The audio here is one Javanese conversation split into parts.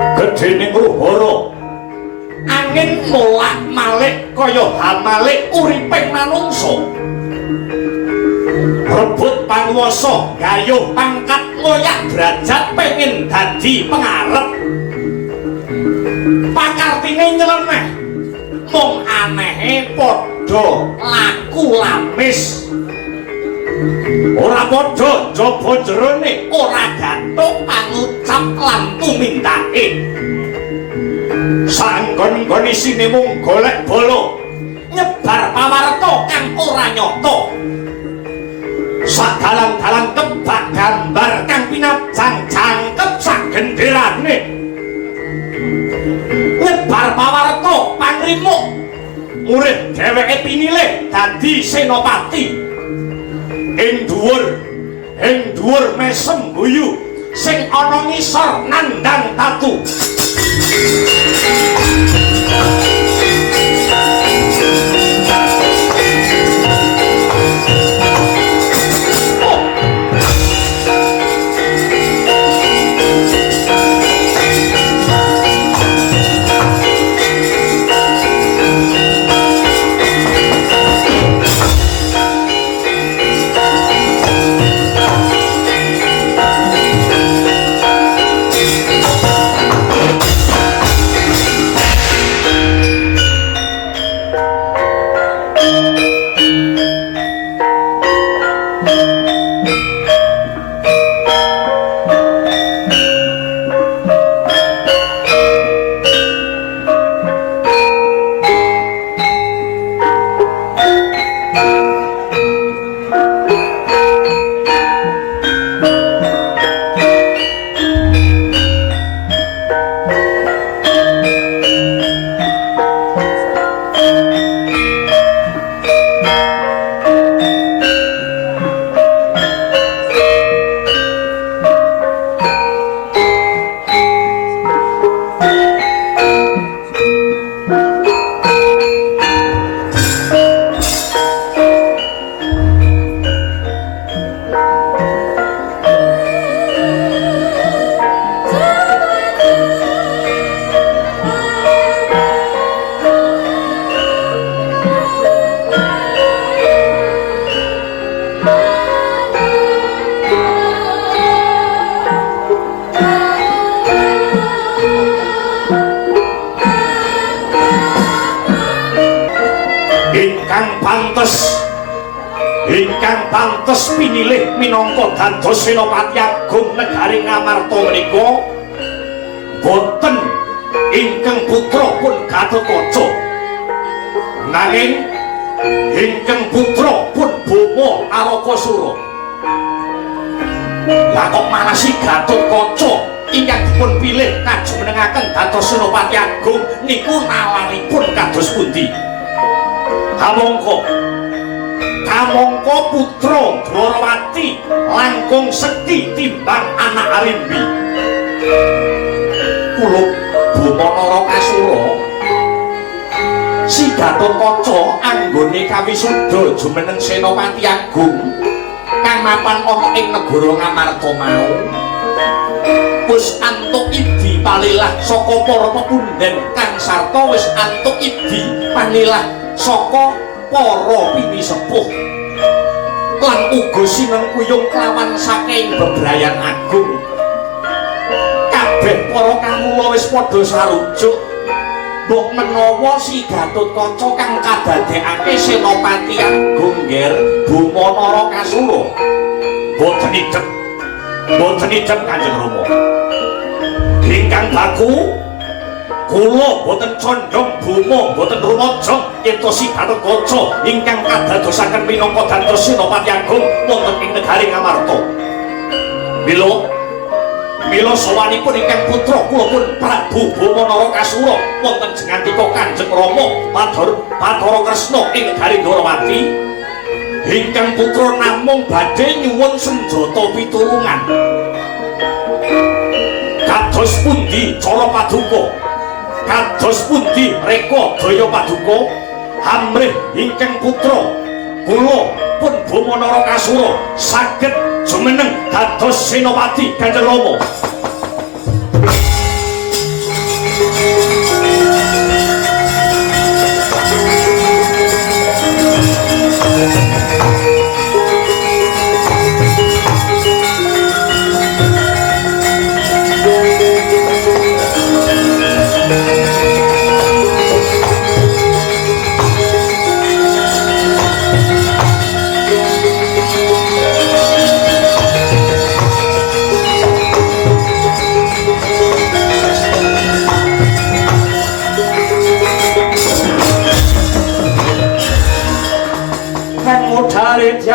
Gedening ruhara angin molak-malik kaya hamalik uriping manungsa rebut panguwasa gayuh pangkat ngoyak derajat pengin dadi pengarep pakartine nyeleneh mung anehe padha laku lamis ora padha jaba jerone ora gathuk pangucap lan tumindake sanggon-nggon isine mung golek bala nyebar pawarta kang ora nyata sadalang-dalang kebak gambar kang pinajang jangkep sagenderane nyebar pawarta pangrimuk murid dheweke pinilih dadi senopati ing dhuwur mesem guyu sing ana ngisor nandang tatu ingkang pantes pinilih minangka dados senopati agung negari Ngamarta menika boten ingkang putra pun Gatotkaca nanging ingkang putra pun Boma Arakasura. Lah kok malah si Gatotkaca ingkang dipun pilih kajumenengaken dados Senopati Agung niku nalaripun kados pundi? Kamangka putra Dwarawati langkung sekti timbang anak Arimbi. Kula Boma Narakasura si Gatotkaca anggone kawisuda jumeneng Senopati Agung kang mapan ana ing negara Ngamarta mau wis antuk idi palilah saka para pepundhen kang sarta wis antuk idi panilah saka para pinisepuh lan uga sinengkuyung kelawan saking bebrayan agung. Kabeh para kawula wis padha sarujuk mbok menawa si Gatotkaca kang kadadekake Senopati Agung Nger Boma Narakasura boten idem Kanjeng Rama. Ingkang baku kula boten condong Boma boten rumaja ento si Gatotkaca ingkang kadadosaken minangka dados Senopati Agung wonten ing negari Ngamarta. Mila sawanipun ingkang putra kula pun Prabu Boma Narakasura wonten jengantika Kanjeng Rama Bathara Kresna ing negari Dwarawati ingkang putra namung badhe nyuwun senjata pitulungan. Kados pundi cara paduka? Kados pundi reka daya paduka? Amrih ingkang putra kula pun Boma Narakasura saged jumeneng dados Senopati Kanjeng Rama.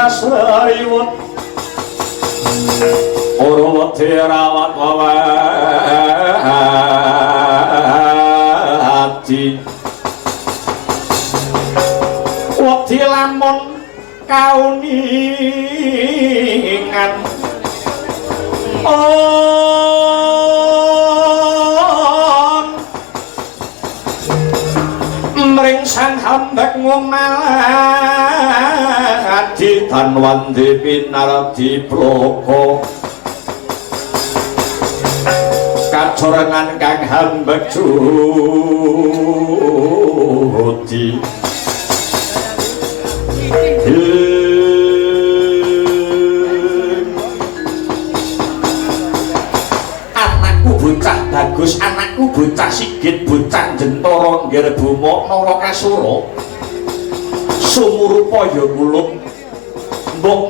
Sariwat Urwati rawat wawati Wati lamun kauningan mring sang hambek ngomati tanwandi pinarti ploko kacorengan kang hambek cuti bagus anakku bocah sigit bocah jentara Nger Boma Narakasura sumurupa ya kulung mbok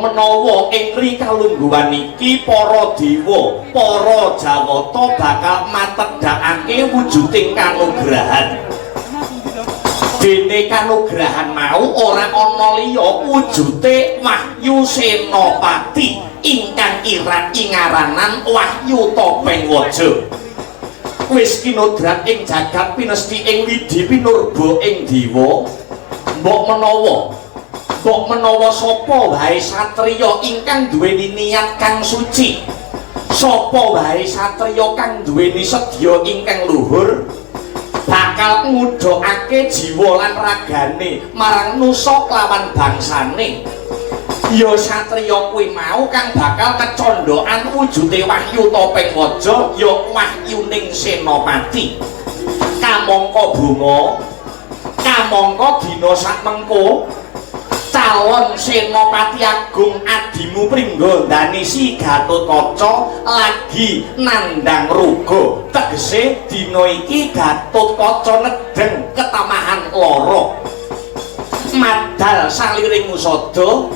menawa ing rikalungguhan iki para dewa para jawata bakal matedhakake wujuding kanugrahan dene kanugrahan mau ora ana liya wujude Wahyu Senopati ingkang irat ingaranan Wahyu Topeng Waja wis kinodrat ing jagat pinesti ing widi pinurba ing dewa mbok menawa sapa wae satriya ingkang duweni niat kang suci sapa wae satriya kang duweni sedya ingkang luhur bakal ngudhokake jiwa lan ragane marang nusa klawan bangsane ya satriya kuwi mau kang bakal kecondhokan wujude Wahyu Topeng Waja ya Wahyuning Senopati kamangka bunga kamangka dina sakmengko calon Senopati Agung adimu Pringgandani si Gatotkaca lagi nandang ruga tegese dina iki Gatotkaca nedeng ketamahan lara madal saliring musada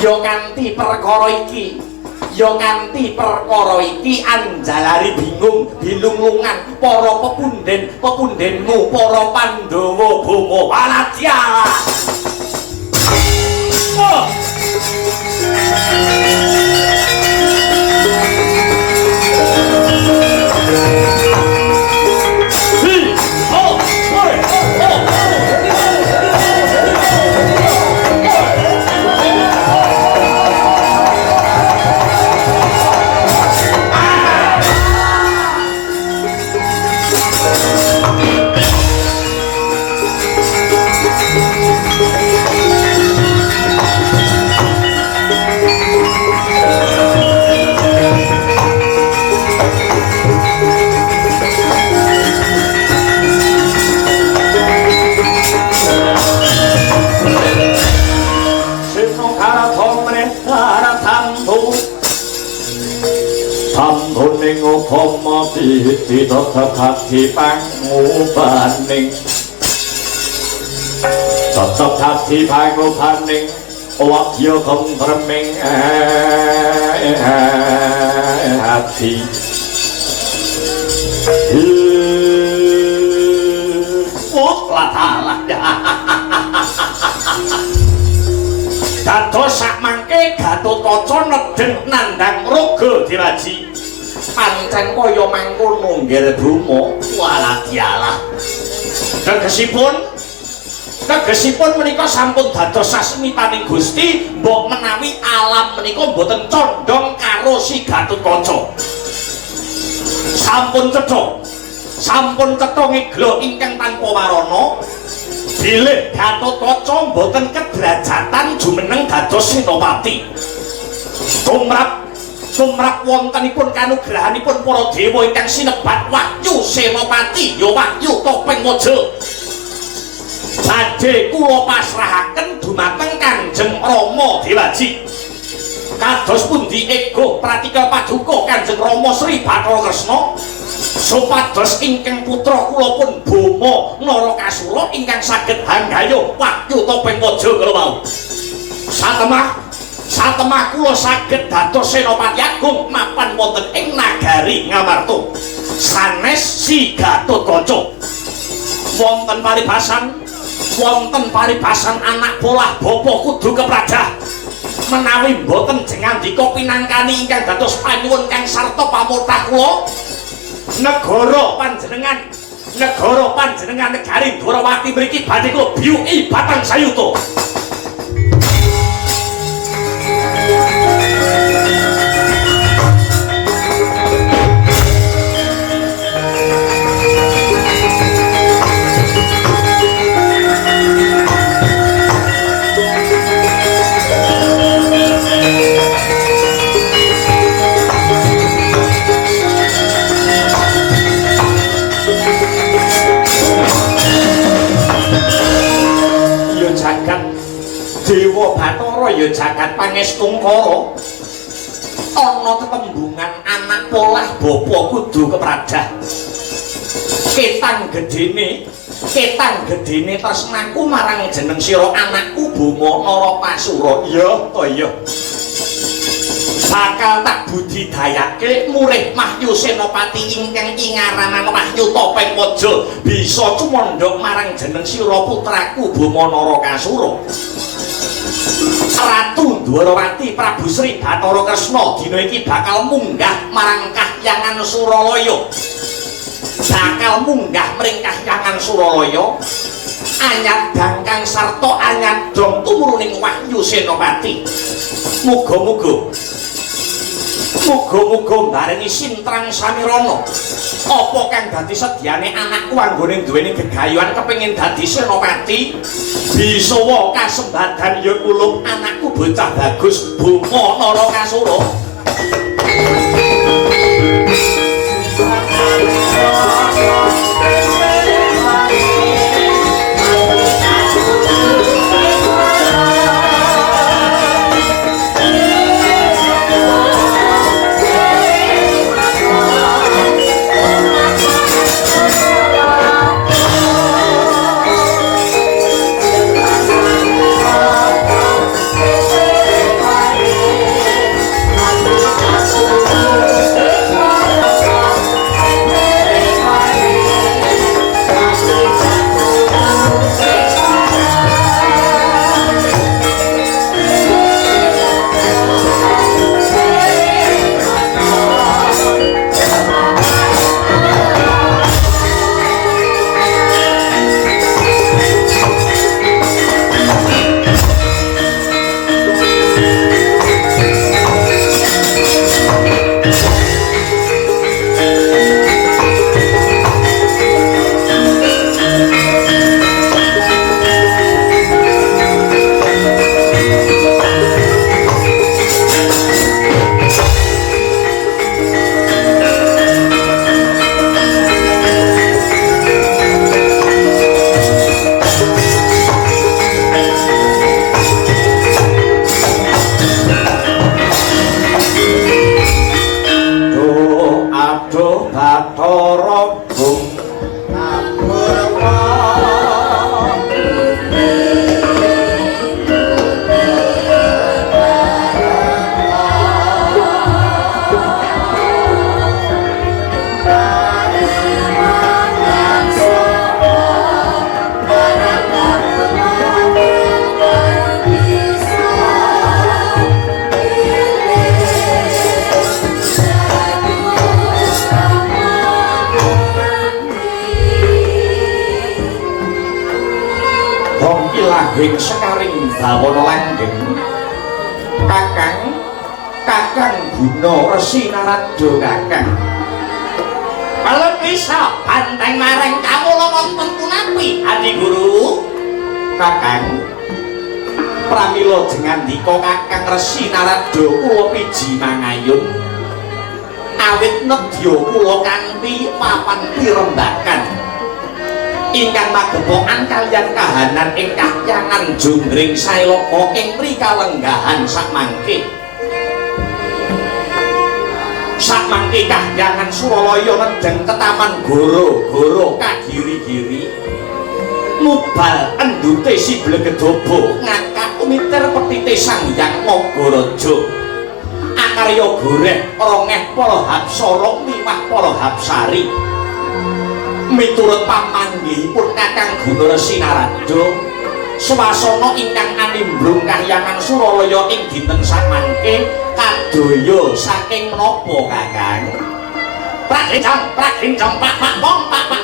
ya kanthi perkara iki ya kanthi perkara iki Anjalari bingung bilunglungan para pepunden-pepundenmu para Pandhawa Boma Waladya. Oh. Sambuning upama piti tetep hati pangubaning tetep hati pangubaning wakya kembreming hati lah dados sakmangke Gatotkaca nedhen nandhang raga diraji pancen kaya mangkono nggih Buma Waladyalah. Tegesipun menika sampun dados sasmitaning Gusti mbok menawi alam menika mboten condong karo si Gatotkaca. Sampun cetha ngigla ingkang tanpa warana bilih Gatotkaca mboten kedrajatan jumeneng dados Senopati. Tumrap wontenipun kanugrahanipun para dewa ingkang sinebat Wahyu Senopati ya Wahyu Topeng Waja. Badhe kula pasrahaken dumateng Kanjeng Rama Dewaji. Kados pundi ego pratika paduka Kanjeng Rama Sri Bathara Kresna supados ingkang putra kula pun Boma Narakasura ingkang saged hanggaya Wahyu Topeng Waja kala wau. Satemah kula saged dados Senopati Agung mapan wonten ing nagari Ngamarta sanes si Gatotkaca. Wonten paribasan anak polah bapa kudu kepradah menawi mboten jengandika pinangkani ingkang dados panyuwun kang sarta pamurtah kula negara panjenengan negari Dwarawati mriki badhe kula biyuki batang sayuta. Dewa Bathara ya jagat pangestungkara ana tetembungan anak polah bapa kudu kepradah ketang gedene tresnaku marang jeneng sira anakku Boma Narakasura ya to ya bakal tak budidayake murih Wahyu Senopati ingkang ingaranan Wahyu Topeng Waja bisa cumandha marang jeneng sira putraku Boma Narakasura. Ratu Dwarawati Prabu Sri Bathara Kresna dina iki bakal munggah marang Kahyangan Suralaya. Bakal munggah mring Kahyangan Suralaya anyat dangkang sarta anyat dong tumruning Wahyu Senopati. Muga-muga barengi sintrang samirana apa kang dadi sedyane anakku anggone duweni gegayuhan kepengin dadi Senopati bisa wae kasembadan ya kula anakku bocah bagus Boma Narakasura. ilahing sekaring bawana langgeng kakang guna Resi Narada kakang kalau bisa banteng mareng kawula wonten punapi Adi Guru kakang pramila jengandika kakang Resi Narada kula piji mangayun awit nedya kula kanthi papan pirembakan ingkang magepokan kaliyan kahanan ing kahyangan Jonggring Sailaka ing prikalenggahan sakmangke kahyangan Suralaya nedeng ketaman goro-goro kagiri-giri mubal endute si Blegedaba ngakak umiter petite Sanghyang Nagaraja akarya goreh rongeh para hapsara miwah para hapsari miturut pamanggihipun kakang Guna Resi Narada swasana ingkang animbrung kahyangan Suralaya ing dinten samangke kadaya saking menapa kakang pragenjang pak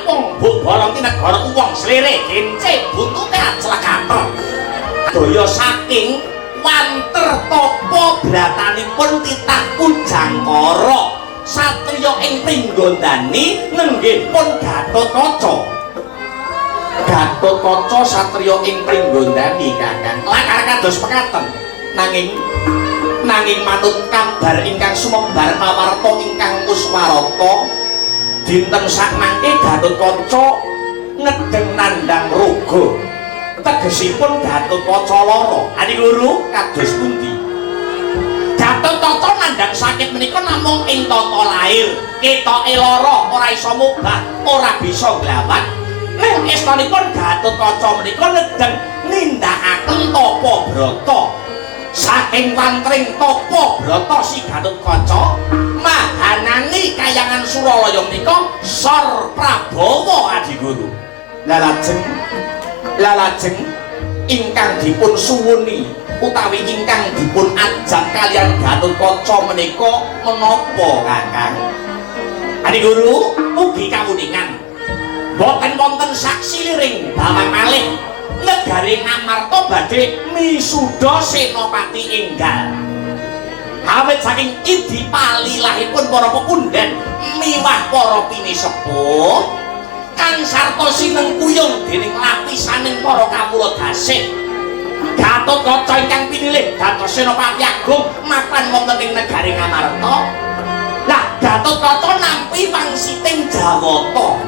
pong buk bolong tinegara uwong slere gence buntute aclekater daya saking wanter tapa bratanipun titah Pujangkara satriya ing Pringgondani nenggihpun Gatotkaca satriya ing Pringgondani kakang lakar kados mekaten nanging manut kabar ingkang sumebar pawarta ingkang muswarata dinten sakmangke Gatotkaca ngedeng nandhang raga tegesipun Gatotkaca lara Adi Guru kados pundi Gatotkaca nandhang sakit menika namung ing tata lair ketoke lara ora isa mubah ora bisa glawat ning estanipun Gatotkaca menika nedeng nindakaken tapa brata saking wantring tapa brata si Gatotkaca mahanani kahyangan Suralaya menika Sor Prabawa Adi Guru lajeng ingkang dipun suwuni utawi ingkang dipun ajak kalian Gatotkaca menika menapa kakang Adi Guru mugi kawuningan boten wonten saksi liring bawang malih negari Ngamarta badhe misuda senopati enggal awit saking idi palilahipun para pepundhen miwah para pinisepuh kang sarta sinengkuyung dening lapisaning para kawula dasih Gatotkaca ingkang pinilih dados senopati agung mapan wonten ing negari Ngamarta lah Gatotkaca nampi wangsiting Jawata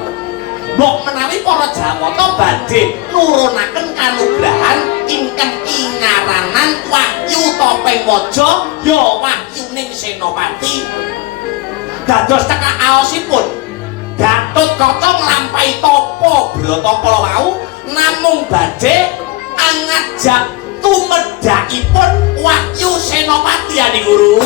mbok menawi para Jawata badhe nurunaken kanugrahan ingkang ingaranan Wahyu Topeng Waja ya wahyuning senopati dados teka aosipun Gatotkaca nglampahi tapa brata kala wau namung badhe angajak tumedhakipun Wahyu Senopati Adi Guru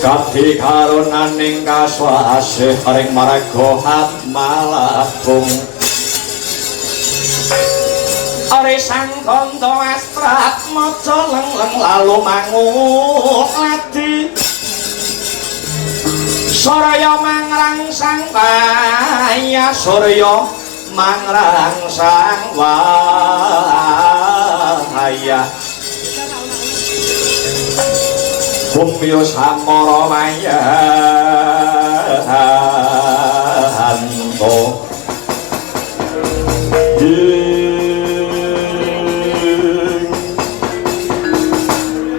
Kadhi karunaning kaswasih ring marga Atmalabung Ari sang kanda astrat maca lengleng lalu mangladi Surya mangrangsang kaya Surya mangrangsang wahaya Bumyo samara mayanto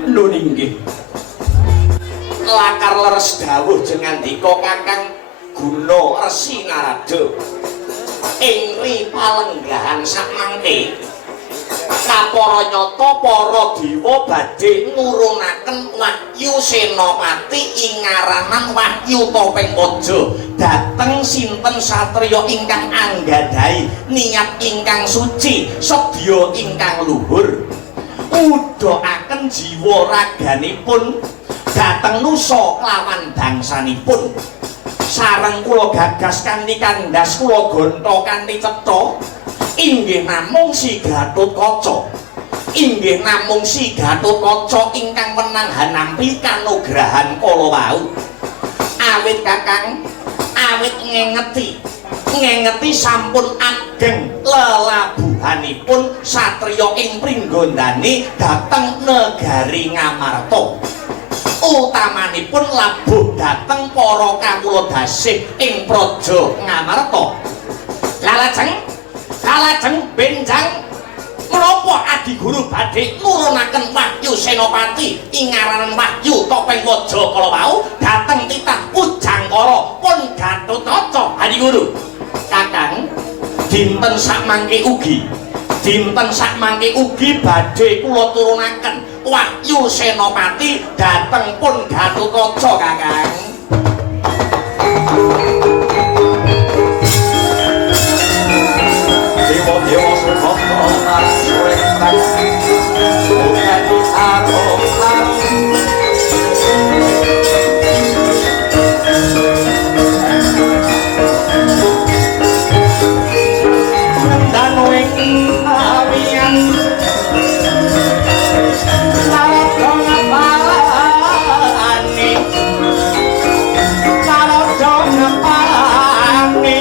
Nuninggih lakar leres dawuh jengandika Kakang Guna Resi Narada ing ripalenggahan sakmangke kapara nyata para dewa badhe nurunaken Wahyu Senopati ing ngaranan Wahyu Topeng Waja dhateng sinten satriya ingkang anggadhahi niat ingkang suci sedya ingkang luhur udhakaken jiwa raganipun dhateng nusa kelawan dangsanipun sareng kula gagas kanthi kandhas kula gonta kanthi cetha inggih namung si Gatotkaca inggih namung si Gatotkaca ingkang wenang hanampi kanugrahan kala wau awit kakang awit ngengeti sampun ageng lelabuhanipun satriya ing Pringgondani dhateng negari Ngamarta utamanipun labuh dhateng para kawula dasih ing praja Ngamarta lalajeng benjang menapa Adi Guru badhe nurunaken Wahyu Senopati ingaranan Wahyu Topeng Waja kala wau dhateng titah Pujangkara pun Gatotkaca Adi Guru kakang dinten sakmangke ugi badhe kula turunaken Wahyu Senopati dhateng pun Gatotkaca kakang dewa Sukata sureng bukan arum-arum dan wing awian kalau ngapalani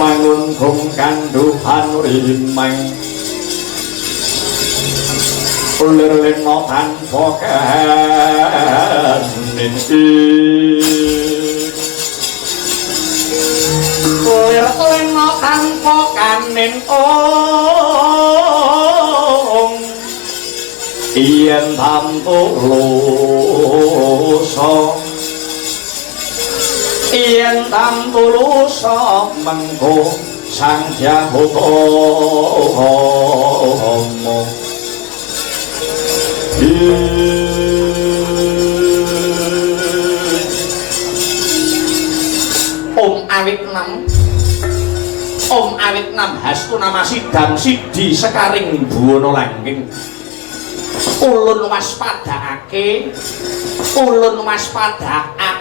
mangun kung kanduhan rimang ulir-lino tanpa kanin ulir-lino tanpa kanin yen tamtulusa yen tamtulusa mengko sang Jagutama Om awit nam hastu nama sidang sidi sekaring buwana langgeng ulun waspadakake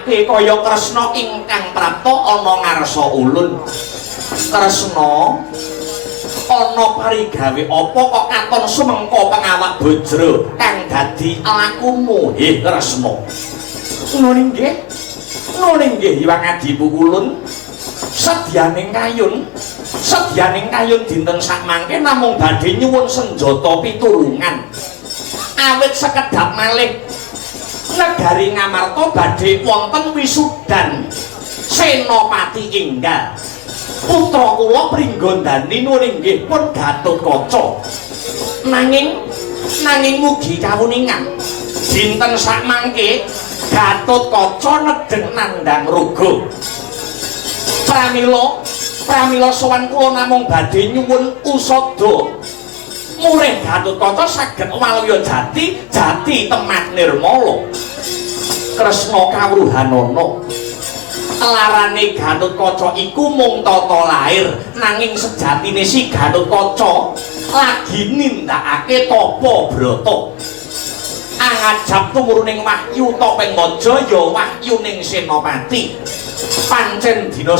kaya Kresna ingkang prapta ana ngarsa ulun Kresna ana parigawe apa kok katon sumengka pengawak bajra kang dadi lakumu he Kresna nuning nggih Hyang Adimu ulun sedyaning kayun dinten sakmangke namung badhe nyuwun senjata pitulungan awit sekedhap malih negari Ngamarta badhe wonten wisudan Senopati enggal putra kula Pringgondani nuringgih pun Gatotkaca nanging mugi kawuningan dinten sak mangke Gatotkaca nedeng nandhang ruga. Pramila sowan kula namung badhe nyuwun usada. Mulih Gatotkaca saged walya jati temat nirmala. Kresna kawruhanana. Larane Gatotkaca iku mung tata lair, nanging sejatine si Gatotkaca lagi nindakake tapa brata. Angajab tumuruning wahyu Topeng Maja ya wahyuning Senopati. Pancen dina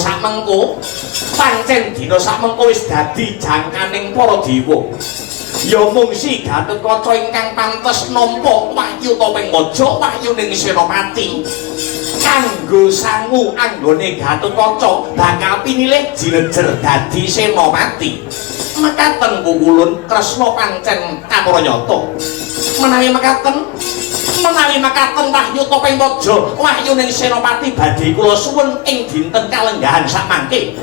samengko wis dadi jangkaning para dewa. Ya mung si Gatotkaca ingkang pantes nampa wahyu Topeng Maja wahyuning Senopati. Kanggo sangu anggone Gatotkaca bakal pinilih jilejer dadi Senopati. Mekaten Kulun tresna pancen kamrayata. Menawi mekaten wahyu Topeng Maja wahyuning Senopati badhe kula suwun ing dinten kalenggahan sakmangke.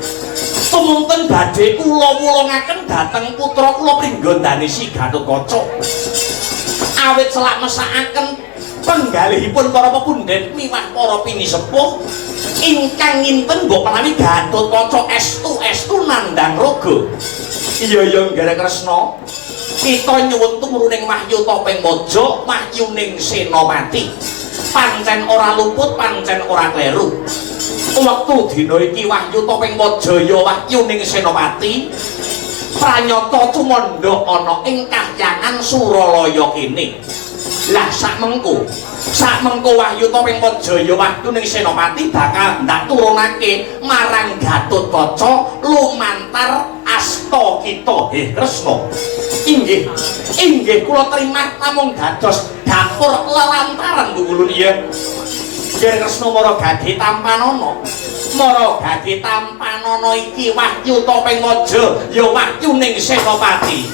Tumunten badhe kula wulungaken dhateng putra kula pringgondane si Gatotkaca. Awit selak mesakaken penggalihipun para pepundhen miwah para pinisepuh ingkang nginten mbok menawi Gatotkaca estu nandhang raga. Iya Nggara Kresna, kita nyuwun tumuruning wahyu Topeng Maja wahyuning Senopati. Pancen ora luput, pancen ora kleru. Wektu dina iki wahyu Topeng Maja ya wahyuning Senopati pranyata tumandha ana ing kahyangan Suralaya kene. Lah sakmengko wahyu Topeng Maja ya wahyuning Senopati bakal ndak turunake marang Gatotkaca lumantar asta kita. Kresna. Inggih kula trimah namung dados dapur lelantaran Kulun ya. Yen Kresna mara gage tampanana. Mara gage tampanana iki wahyu Topeng Maja ya wahyuning Senopati.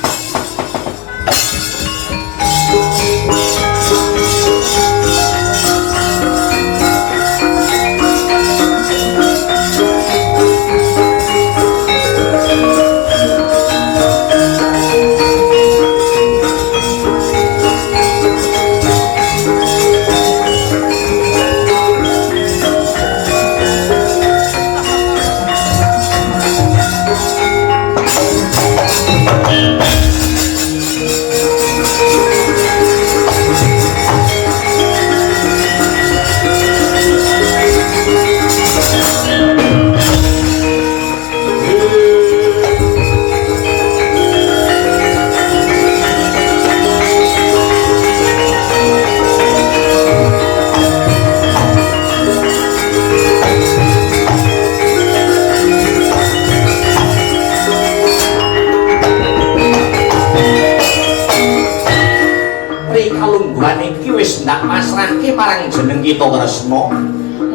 Ndak pasrahke marang jeneng kita Kresna.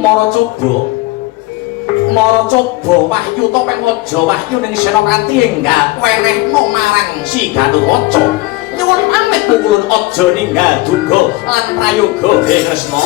Mara coba wahyu Topeng Maja wahyuning Senopati enggal wenehna marang si Gatotkaca. Nyuwun pamit Kulun aja ninggal duga lan prayoga Kresna.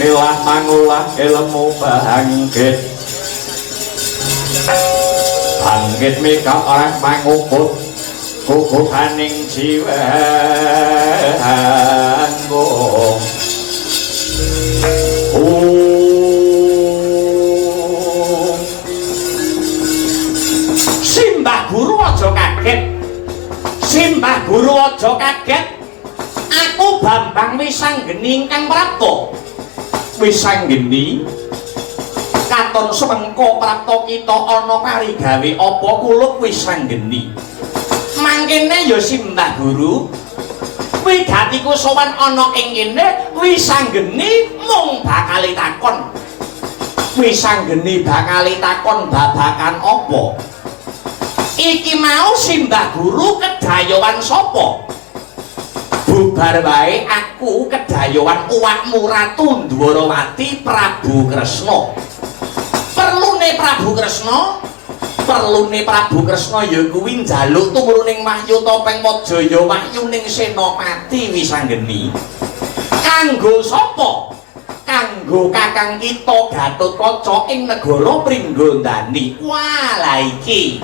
Nilah mangulah ilmu bangkit mika orang mangukut kukuhaning jiwaku Simbah Guru aja kaget aku Bambang Wisanggeni ingkang Prapta Wisanggeni katon semengko prapta kita ana parigawe apa kula wis sanggeni mangkene ya Simbah Guru wigatiku sowan ana ing kene wis sanggeni mung bakal takon wis sanggeni bakal takon babakan apa iki mau Simbah Guru kedayowan sapa bubar wae aku kedayowan uwakmu Ratu Dwarawati Prabu Kresna perlune Prabu Kresna ya kuwi njaluk tumruning wahyu topeng Majaya wahyu ning Senopati wis anggeni kanggo sapa kanggo kakang kita Gatotkaca ing negara Pringgondani wah la iki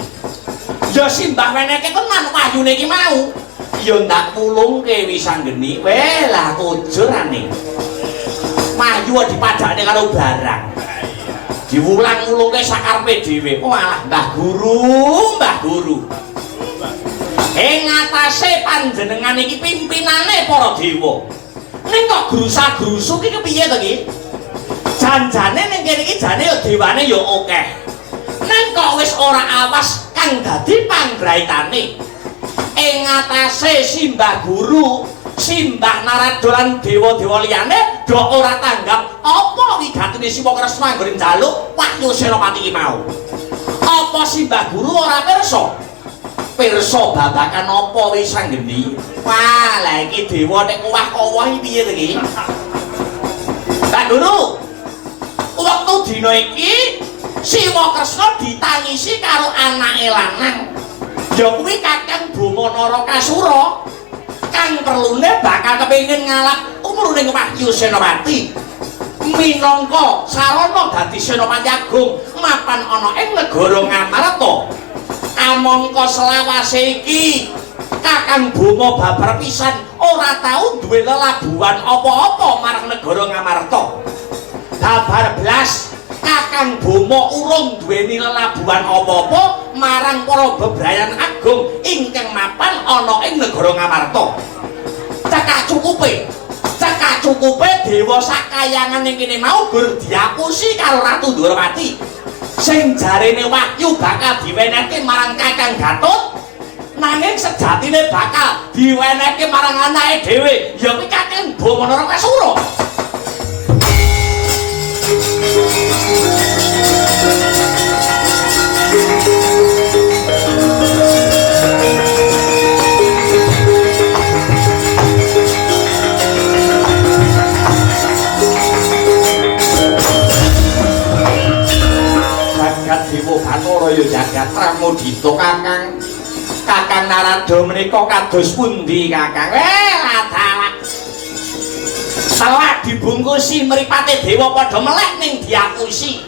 ya Simbah weneke tenan wahyune iki mau ya ndak pulungke wis anggeni weh lah kujurane wahyu dipadakne karo barang diwulang-ulungke sakarepe dhewe walah Mbah Guru ing atase panjenengan iki pimpinane para dewa ning kok grusa-grusuk iki kepiye to iki janjane ning kene iki jane ya dewane ya akeh ning kok wis ora awas kang dadi panggraitane ing atase Simbah Guru Simbah Narada lan dewa-dewa liyane do ora tanggap apa wigatine Siwa Kresna anggone njaluk wahyu Senopati iki mau apa Simbah Guru ora pirsa babakan apa wis anggeni wah la iki dewa nek kuwah-kuwah iki piye to iki Mbah Guru waktu dina iki Siwa Kresna ditangisi karo anake lanang ya kuwi Kakang Boma Narakasura kang perlune bakal kepengin ngalap tumruning wahyu Senopati minangka sarana dadi Senopati Agung mapan ana ing negara Ngamarta amangka selawase iki Kakang Boma babar pisan ora tau duwe lelabuhan apa-apa marang negara Ngamarta babar blas Kakang Boma urung duweni lelabuhan apa-apa marang para bebrayan agung ingkang mapan ana ing negara Ngamarta. Cekak cukupe dewa sakayangan ning kene mau gur diapusi karo Ratu Dwarawati. Sing jarene wahyu bakal diwenehke marang Kakang Gatot nanging sejatine bakal diwenehke marang anake dhewe ya kuwi Kakang Boma Narakasura. Dewa Bathara ya jagat Pramodita Kakang Narada menika kados pundi Kakang ladalak salah dibungkusi mripate dewa padha melek ning diapusi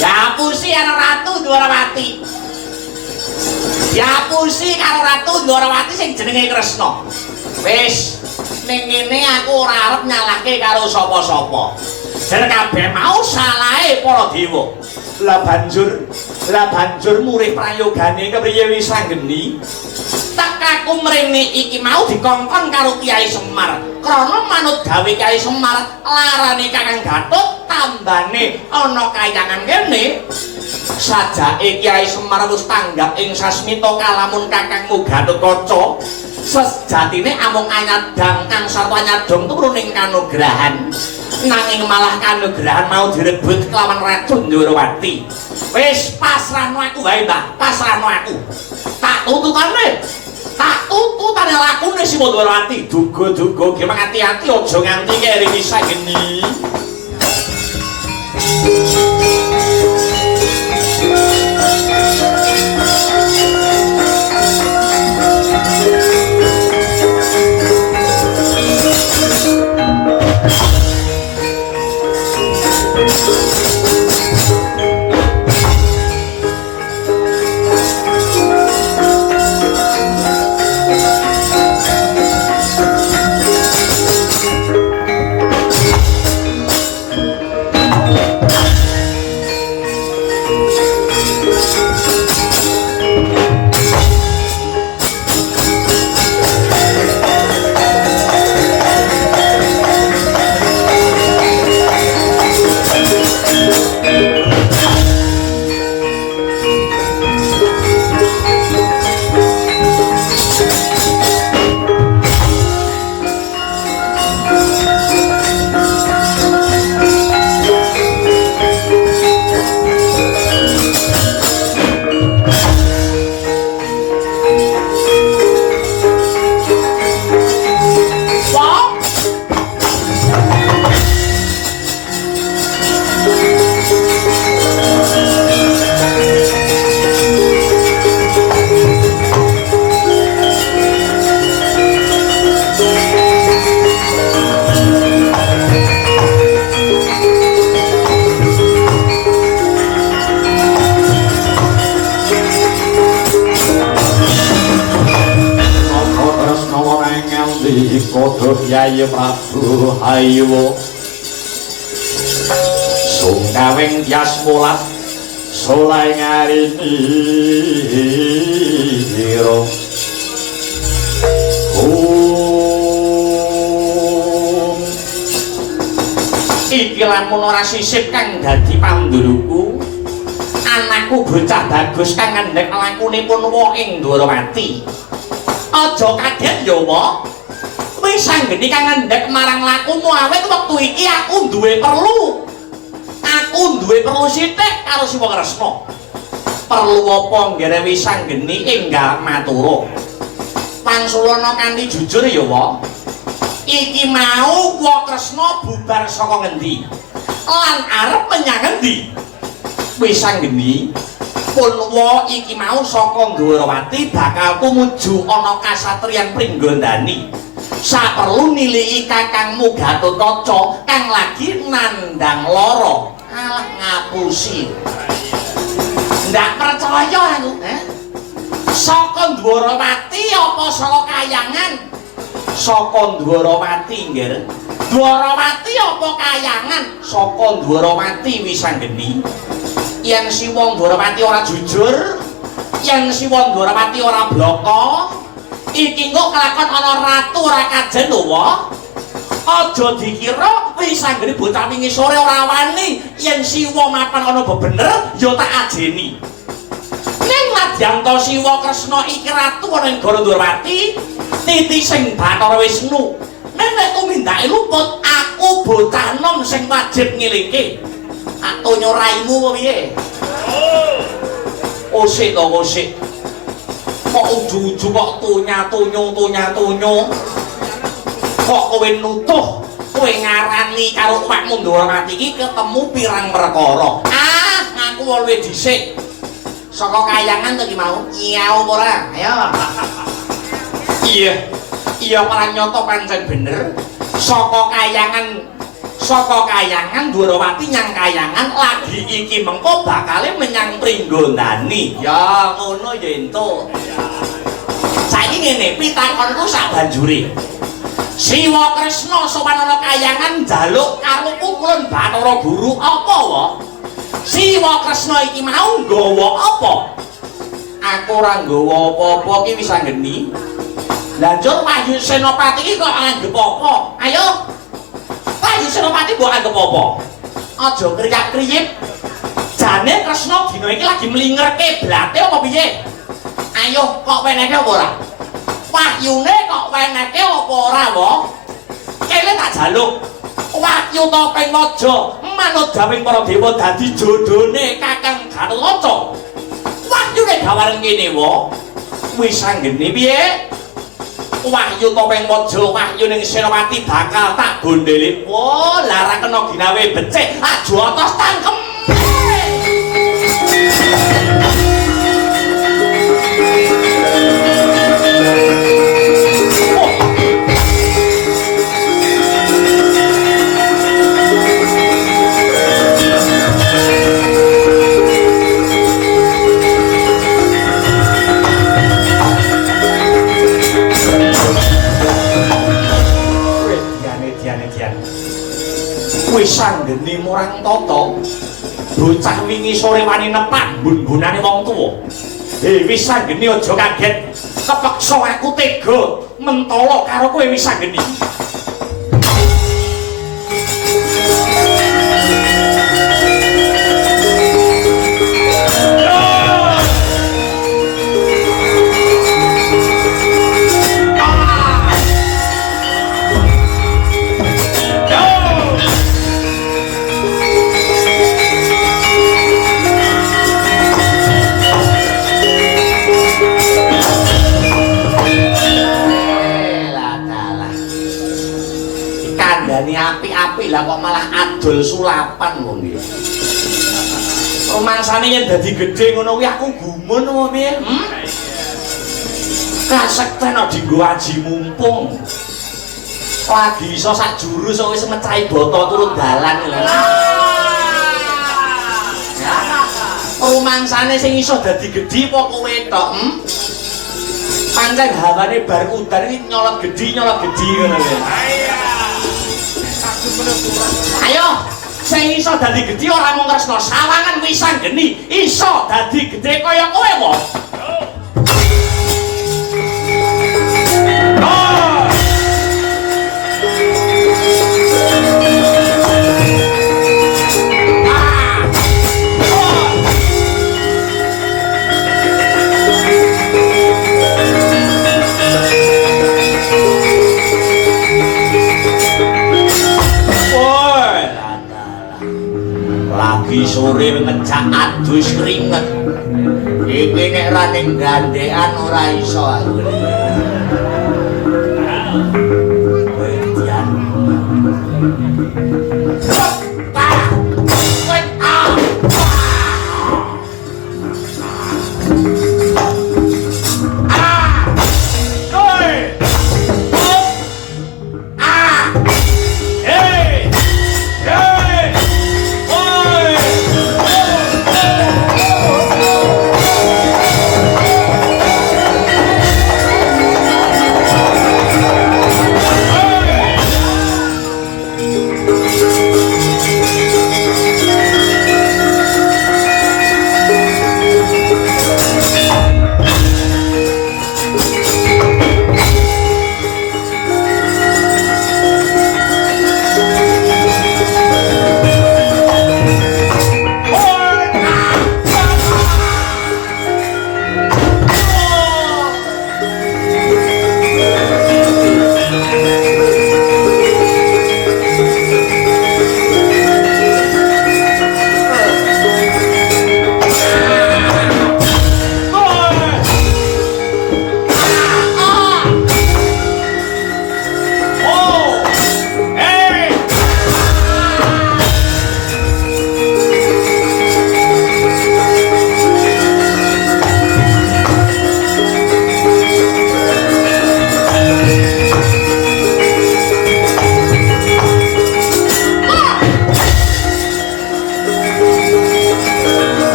diapusi karo Ratu Dwarawati diapusi karo Ratu Dwarawati sing jenenge Kresna wis ning kene aku ora arep nyalahke karo sapa-sapa jan kabeh mau salahe para dewa lah banjur murih prayogane kepriye wis anggeni tekaku mrene iki mau dikongkon karo Kyai Semar krana manut gawe Kyai Semar larane Kakang Gatot tambane ana kayangan kene sajake Kyai Semar wis tanggap ing sasmita kalamun Kakangmu Gatotkaca sejatine amung anyadang kang sarta nyadong turuning kanugrahan nanging malah kanugrahan mau direbut kelawan Ratu Dwarawati wis pasrahno aku wae Mbah pasrahno aku tak tututane lakune Siwa Dwarawati duga-duga ge hati-hati aja nganti keri bisa geni Yayi Prabu Hayuwa sungkawing tias mulat solai ngarini hiro iki lamun ora sisip kang dadi panduluku anakku bocah bagus kang ngendhek lakunipun wa ing Dwarawati aja kaget ya wa wis anggeni kang ngendhek marang lakumu awit wektu iki aku duwe perlu sithik karo Siwa Kresna perlu apa nggere wis anggeni enggal matura pangsulana kanthi jujur ya wa iki mau Wa Kresna bubar saka ngendi lan arep menyang ngendi wis anggeni pun wa iki mau saka Dwarawati bakal tumuju ana kasatriyan Pringgondani saperlu niliki kakangmu Gatotkaca kang lagi nandang lara alah ngapusi ndak percaya aku saka Dwarawati apa saka Kayangan saka Dwarawati nggih Dwarawati apa Kayangan saka Dwarawati wis anggeni yen si wong Dwarawati ora jujur yen si wong Dwarawati ora bloko iki kok kelakon ana ratu ora kajen lho wa aja dikira wis anggere bocah wingi sore ora wani yen Siwa mapan ana bebener ya tak ajeni ning madyanto Siwa Kresna iki ratu ana ing Gara Dwarawati titi sing Bathara Wisnu nek tumindake luput aku bocah nom sing wajib ngilingke atonyo raimu piye osik to osik kok uju-uju kok tunya-tunyo kok kowe nutuh kowe ngarani karo awakmu Dwarawati iki ketemu pirang perkara aku luwih dhisik saka Kayangan to ki mau nyau ora ayo iya pranyata pancen bener saka Kayangan Dwarawati nyang Kayangan lagi iki mengko bakale menyang Pringgondani ya ngono ya entuk saiki ngene pitakonku sak banjure Siwa Kresna sopan ana Kayangan njaluk karo pukulun Bathara Guru apa wa Siwa Kresna iki mau nggawa apa aku ora nggawa apa-apa iki wis anggeni lha njur Wahyu Senopati iki kok anggap apa ayo Wahyu Senopati mbok anggap apa aja kriyak-kriyip jane Kresna dina iki lagi mlingerke blate apa piye ayo kok wenehke apa ora Wahyune kok wenehke apa ora wa kene tak jaluk Wahyu Topeng Maja manut dawuhing para dewa dadi jodhone Kakang Gatotkaca wahyune gawareng kene wa wis anggene piye Wahyu Topeng Maja wahyu ning Senopati bakal tak gondeli wah lara kena ginawe becik aja atos tangkem wis anggene murang tata bocah wingi sore wani nepak mbun-bunane wong tuwa wis anggene aja kaget kepeksa aku tega mentala karo kowe wis anggene api-api lah kok malah adol sulapan wong iki. Rumangsane yen dadi gedhe ngono kuwi aku gumun apa piye? Kasekten dinggo aji mumpung. Lagi iso sak jurus wis mecahi bata turun dalan lho. Rumangsane sing iso dadi gedhe apa kowe tok? pancen hawane bar udan iki nyolot gedhi ngono lho. Ayo, sing iso dadi gedhi ora mung tresno sawangan wisan geni, iso dadi gedhe kaya kowe wae. Sore ngejak adus keringet iki nek ra ning gandekan ora iso aku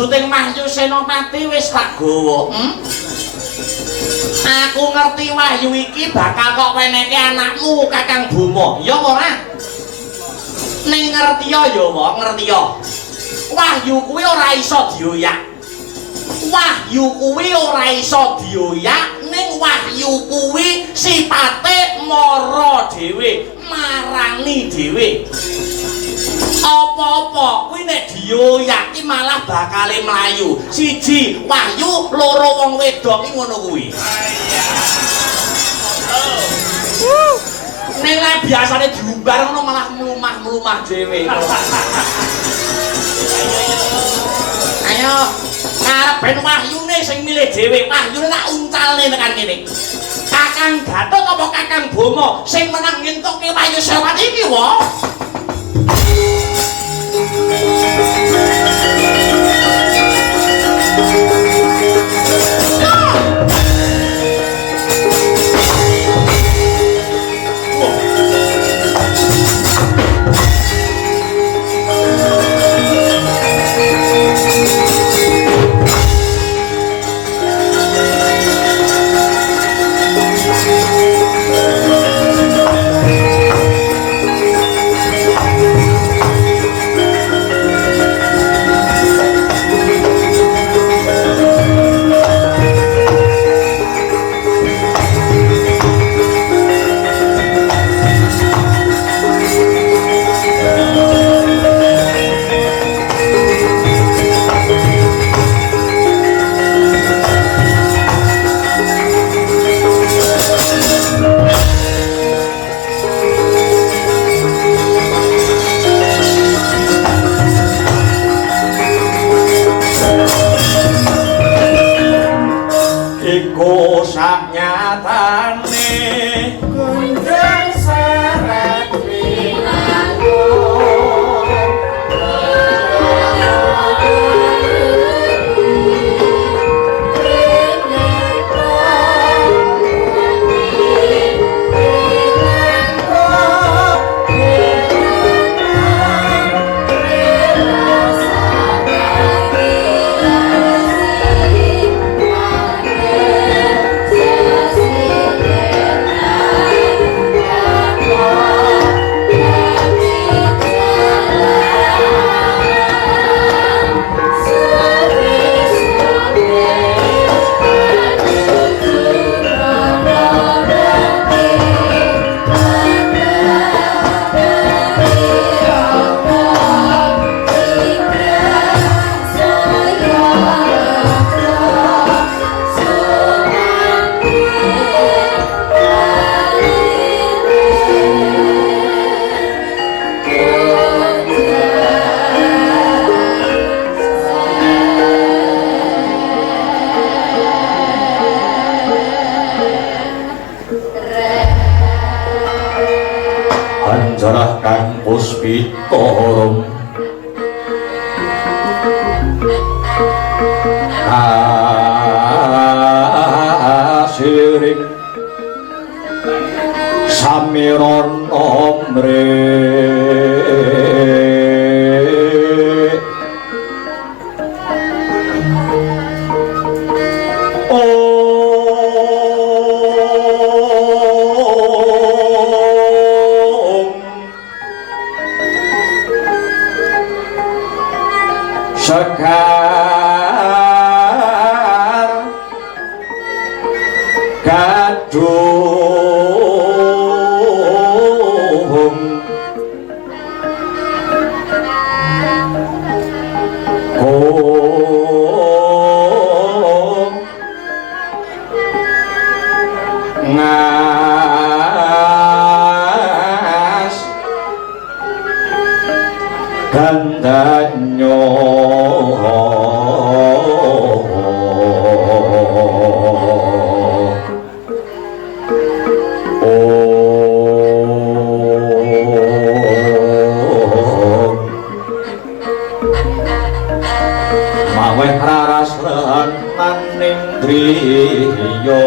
wujuding Wahyu Senopati wis tak gawa. Aku ngerti Wahyu iki bakal kok weneke anakmu Kakang Boma, ya ora? Ning ngertiya ya wae, ngertiya. Wahyu kuwi ora iso dioyak. Wahyu kuwi ora iso dioyak, ning Wahyu kuwi sipate mara dhewe, marani dhewe. Apa-apa kuwi nek dioyak iki malah bakale mlayu. Siji Wahyu, loro wong wedok iki ngono kuwi. Nek lek biasane diumbar ngono malah mlumah-mlumah dhewe. Ayo, karepen Wahyune sing milih dhewe, Wahyune tak uncalne tekan kene. Kakang Gatot apa Kakang Boma sing menang ngentuke Wahyu Senopati iki wae. banjarah kang puspitorum asiring samiron omre sekar gadung ngas gandanyo maweh raras maning driya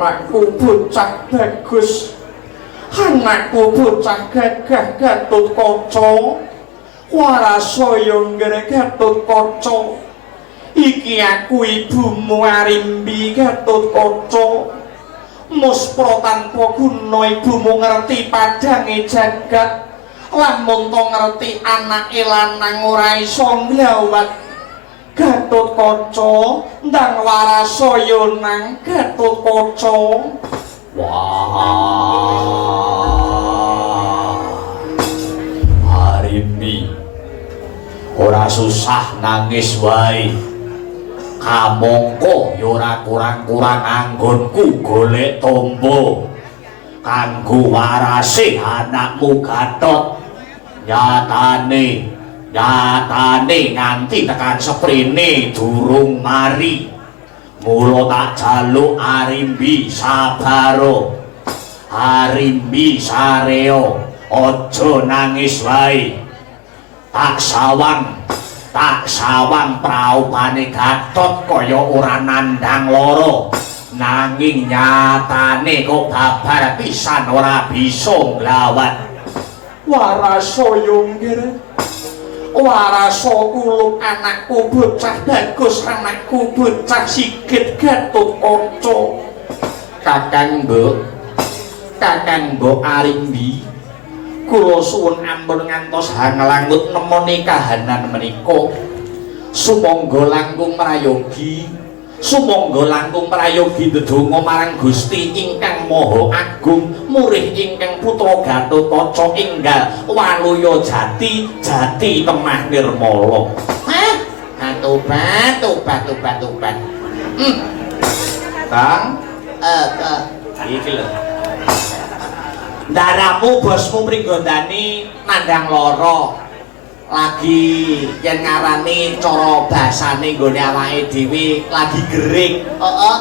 anakku bocah bagus, anakku bocah gagah Gatotkaca, warasaya nggih Gatotkaca. Iki aku ibumu Arimbi Gatotkaca. Muspra tanpa guna ibumu ngerti padange jagat, lamun to ngerti anake lanang ora iso nglawat. Gatotkaca ndang warasaya nang Gatotkaca. Wah, Arimbi ora susah nangis wae. Kamangka ya ora kurang-kurang anggonku golek tombo kanggo warase anakmu Gatot. Nyatane nganti tekan seprene durung mari. Mula tak jaluk Arimbi sabaro, Arimbi sareo, aja nangis wae. Tak sawang praupane Gatot kaya ora nandang lara, nanging nyatane kok babar pisan ora bisa nglawat. Warasaya nggih, warasa kulub anakku bocah bagus, anakku bocah sigit Gatotkaca. Kakang Mbok Arimbi, kula suwun ampun ngantos hanglangut nemoni kahanan menika. Sumangga langkung prayogi ndedonga marang Gusti ingkang Maha Agung, murih ingkang putra Gatotkaca enggal waluya jati temah nirmala. Tobat. Kang, iki lho. Ndaramu bosmu mringgondani nandang lara. Lagi yen ngarani cara basane nggone awake dhewe lagi gering. Heeh.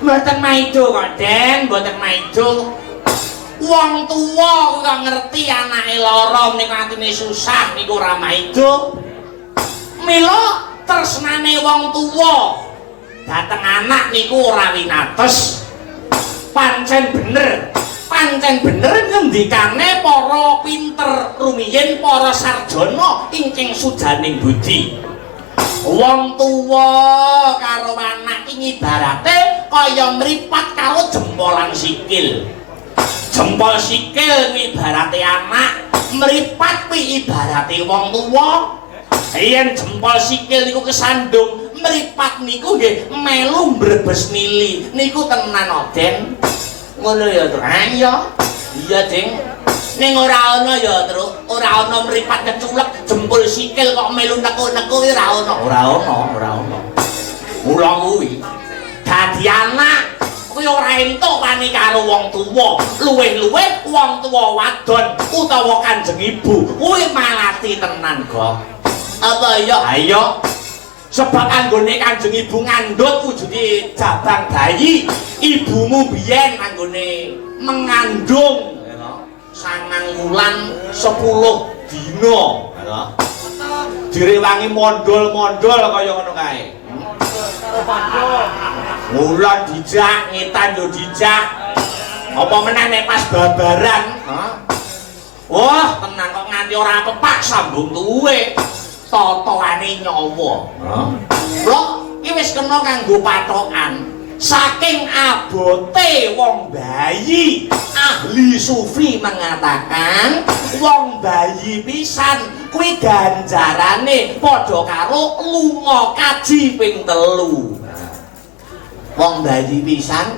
Mboten maido kok, Den, mboten maido. Wong tuwa kok ngerti anake lara menika atine susah niku ora maido. Mila tresnane wong tuwa dhateng anak niku ora winates. Pancen bener ngendikane para pinter rumiyin, para sarjana ingkang sujaning budi. Wong tuwa karo anak iki ibarate kaya mripat karo jempolan sikil. Jempol sikil kuwi ibarate anak, mripat kuwi ibarate wong tuwa. Yen jempol sikil niku kesandung, mripat niku nggih melu mbrebes mili. Niku tenan Oden. Ngono ya, Tru. Ha iya. Iya, Ding. Ning ora ana ya, Tru. Ora ana mripat keculek jempol sikil kok melu neko-neko ora ana. Ora ana. Mula kuwi dadi anak kuwi ora entuk wani karo wong tuwa. Luwih-luwih wong tuwa wadon utawa Kanjeng Ibu kuwi malati tenan, Gok. Apa ya? Ayo. Sebab anggone Kanjeng Ibu ngandhut wujude jabang bayi, ibumu biyen anggone mengandung 9 wulan 10 dina, ya. Direwangi mondol-mondol kaya ngono kae. Wulan dijak, ngetan yo dijak. Apa meneh nek pas babaran, wah, tenan kok nganti ora pepak sambung tuwe. Totoane nyawa. Blok iki wis kena kanggo patokan. Saking abote wong bayi, ahli sufi mengatakan wong bayi pisan kuwi ganjarane padha karo lunga kaji ping 3. Wong bayi pisan,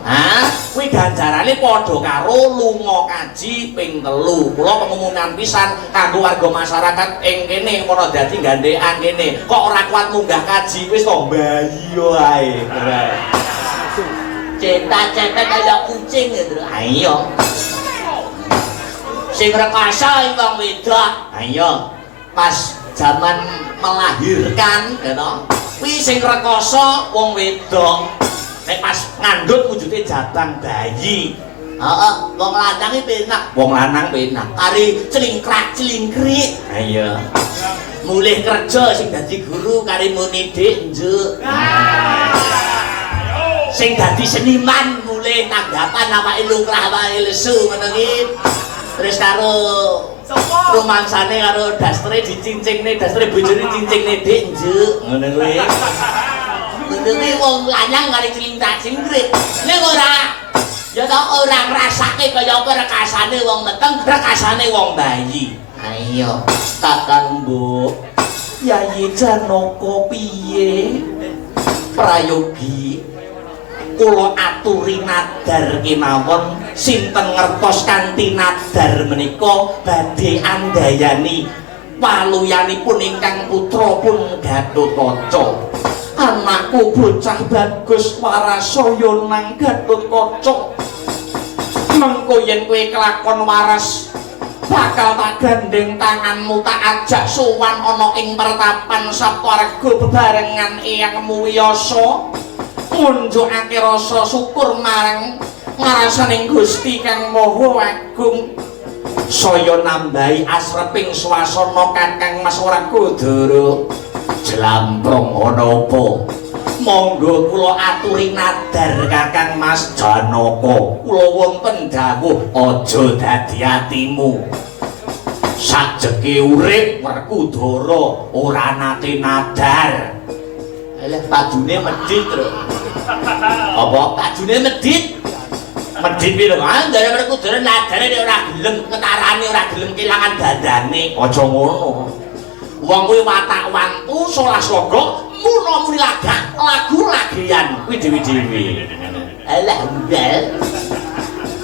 kuwi ganjarane padha karo lunga kaji ping 3. Kula pengumuman pisan kanggo warga masyarakat ing kene ana dadi gandekan kene. Kok ora kuat munggah kaji wis to bayi wae. Cetak-cetak kaya kucing gitu. Ayo. Sing rekoso wong wedok. Ayo. Pas zaman melahirkan, gitu. Kuwi sing rekoso wong wedok. Nek pas ngandhut wujude jabang bayi. Heeh, wong lanang iki penak. Wong lanang penak. Kari celingkrak-celingkrik. Ayo. Mulih kerja sing dadi guru kari muni Dik, Njuk. Sing dadi seniman mulih tanggapan awake lumrah wae lesu ngono iki. Terus karo romansane karo dastre dicincingne, dastre bojone cincingne Dik, Njuk. Ngono kuwi. Kuwi wong lanang kari celingkrak-celingkrik. Nek ora ya ta ora ngrasake kaya apa rekasane wong meteng, rekasane wong bayi. Ayo, Kakang Mbok. Yayi Janaka piye? Prayogi kula aturi nadar kemawon sinten ngertos kanthi nadar menika badhe andayani waluyanipun ingkang putra pun Gatotkaca. Anakku bocah bagus warasaya nang Gatotkaca. Mengko yen kowe kelakon waras bakal tak gandeng tanganmu tak ajak sowan ana ing pertapan Saptawarga bebarengan eyangmu Wiyasa. Ngunjukake rasa syukur marang ngarasaning Gusti Kang Maha Agung. Saya nambahi asreping swasana Kakang Mas Werkudara. Jlamprong ana apa? Monggo kula aturi nadar Kakang Mas Janaka. Kula wonten dawuh aja dadi atimu. Sajeke urip Werkudara ora nate nadar. Alah pajune medhit, Tru. Apa pajune medhit? Medhit piye lho? Ndare Werkudara nadare nek ora gelem ketarane ora gelem kelangan dandane. Aja ngono. Wong kuwi watak wantu 11 logo muna-muni lagak lagu lagian kuwi dewi-dewi. Alah mbal.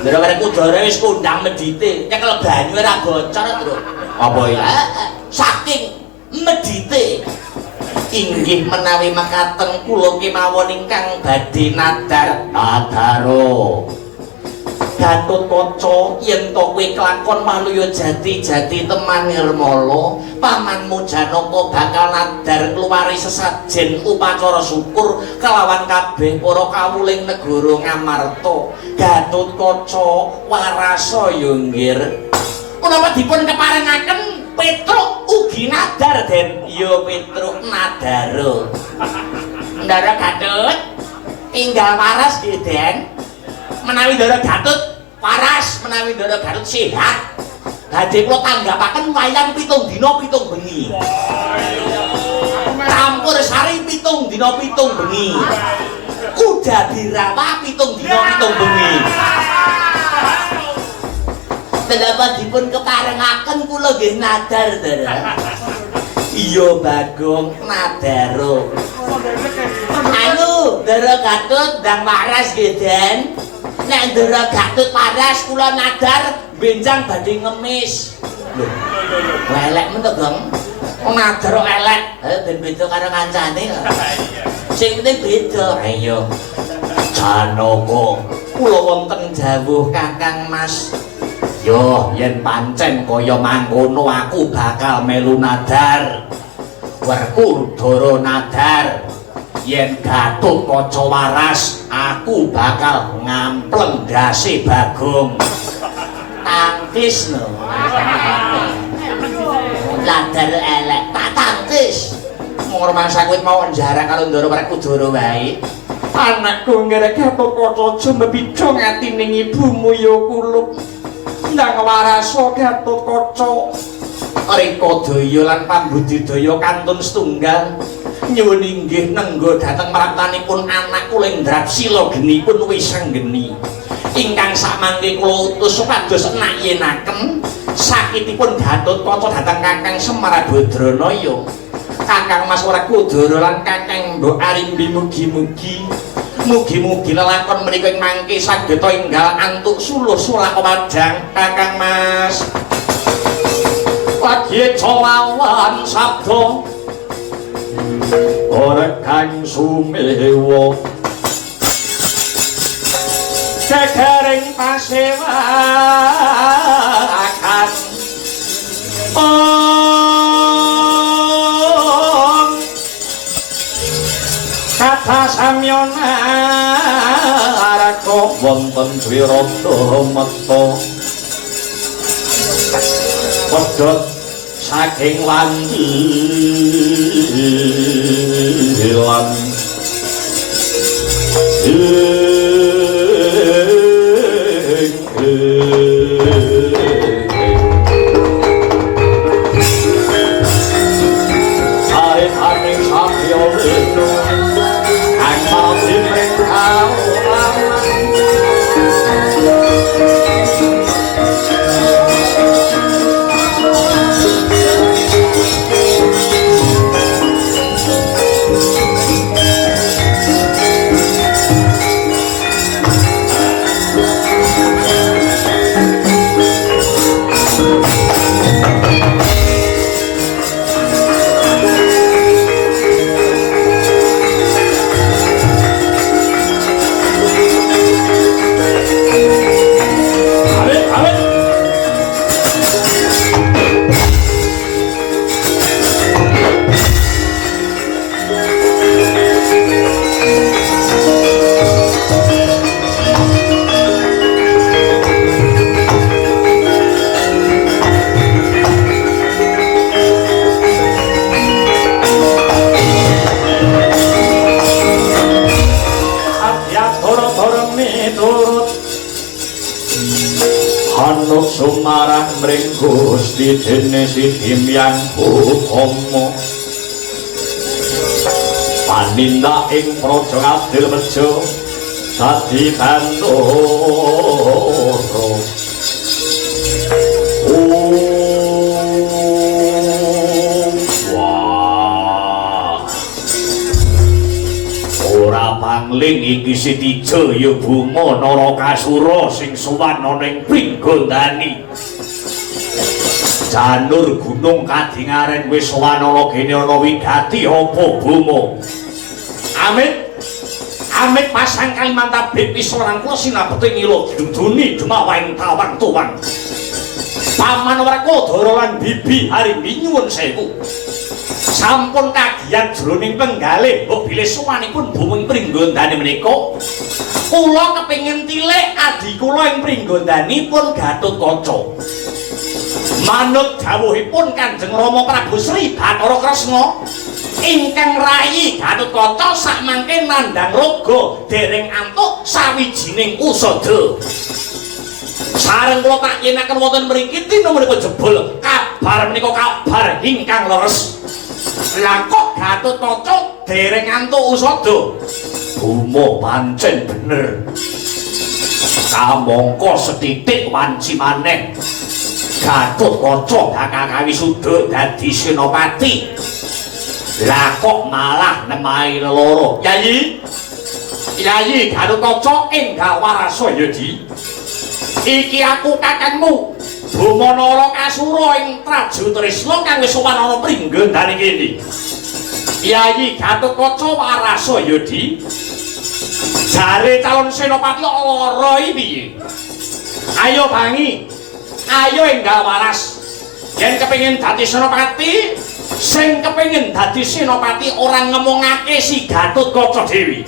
Ndare Werkudara wis kondang medhite, nyekel banyu ora bocor, Tru. Apa ya? Saking medhite. Inggih menawi mekaten kula kemawon ingkang badhe nadar nadaro. Gatotkaca yen to kowe kelakon maluya jati-jati teman nirmala, pamanmu Janaka bakal nadar keluari sesajen upacara syukur kelawan kabeh para kawuling negara Ngamarta. Gatotkaca warasaya nggir. Punapa dipun keparengaken Petruk ugi nadar, Den. Ya Petruk nadaro. Ndara Gatut enggal waras nggih, Den. Menawi Ndara Gatut waras, menawi Ndara Gatut sehat, badhe kula tanggapaken wayang 7 dina 7 bengi. Campur sari 7 dina 7 bengi. Kuda dirawak 7 dina 7 bengi. Menapa dipun keparengaken kula nggih nadar to. Iya Bagong nadaro. Anu, Ndara Gatut ndang waras nggih Den. Nek Ndara Gatut waras kula nadar benjang badhe ngemis. Lho. Elek men to, Gong. Wong nadar kok elek. Ayo ben beda karo kancane. Sing penting beda. Ayo. Janaka, kula wonten jawuh Kakang Mas. Yo, yen pancen kaya mangkono aku bakal melu nadar. Werkudara nadar. Yen Gatotkaca waras, aku bakal ngampleng ndase Bagong. Tangkis no. Nadar elek, tak tangkis. Mung rumangsa kuwi mau njara karo Ndara Werkudara wae. Anakku ngerek Gatotkaca jembebido ngatining ibumu ya kulup. Ndang warasa Gatotkaca reka daya lan pambudidaya kantun setunggal nyuwun inggih nenggo dhateng maraptanipun anak kula Indrasila genipun Wisanggeni ingkang samangke kula utus supados nayenaken sakitipun Gatotkaca dhateng Kakang Semar Badranaya. Kakang Mas Werkudara lan Kakang Mbok Arimbi mugi-mugi lelakon menika ing mangke sageta enggal antuk suluh sulak wadang Kakang Mas. Lagi colawan sabda Orekang sumewa kekering pasewakan kata samyona arako wonten wirata mekta wedhot saking wandi lan sumarang mring Gusti dene Sidimyang Utama panindak ing praja Adilreja dadi bandara pangling iki Sitijaya Buma Narakasura sing sowan ana ing Pringgondani janur gunung kadingaren wis sowan ana kene ana wigati apa Buma amit pasang Kalimantabit wis orang kula sinabete ngilo duduni dumawang tawang tuwang Paman Werkudara lan Bibi Harimbi nyuwun sewu sampun kagiyan jroning penggalih mbok bilih suwanipun Bumi Pringgondani menika kula kepengin tilik adi kula ing Pringgondani pun Gatotkaca manut dawuhipun Kanjeng Rama Prabu Sri Bathara Kresna ingkang rayi Gatotkaca sakmangke nandhang raga dereng antuk sawijining usada sareng kula tak yenaken wonten mriki tino menika jebul kabar menika kabar ingkang leres lah kok Gatotkaca dereng antuk usada Buma pancen bener kamangka setitik wanci maneh Gatotkaca bakal kawisuda dadi senopati. Lah kok malah nemahi loro. Yayi Gatotkaca enggal warasaya di. Iki aku kakangmu Bumanara Kasura ing Trajutrisna kang wis sowan ana pringgondane kene. Yayi Gatotkaca warasaya di. Jare calon senopati lara iki piye? Ayo Bangi. Ayo enggal waras. Yen kepengin dadi senopati, sing kepengin dadi senopati ora ngemongake si Gatotkaca dhewe.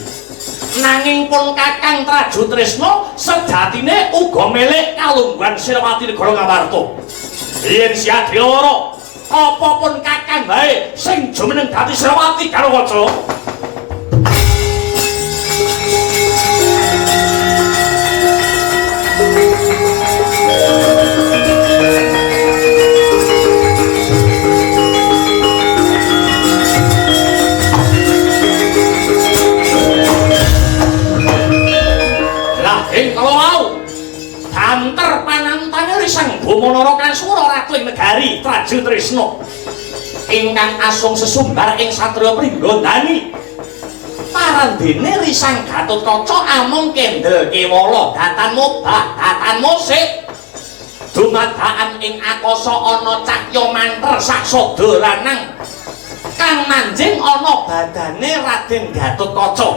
Nanging pun Kakang Trajutrisna sejatine uga milik kalungguhan senopati negara Ngamarta. Yen siadi lara, apa pun Kakang bae sing jumeneng dadi senopati Gatotkaca. Banter panantane Risang Bumanara Kasura Ratu ing negari Trajutrisna ingkang asung sesumbar ing satriya pringgondani. Parandene Risang Gatotkaca amung kendel kewala datan mobah datan musik dumadakan ing akasa ana cahya manter saksada lanang kang manjing ana badane Raden Gatotkaca.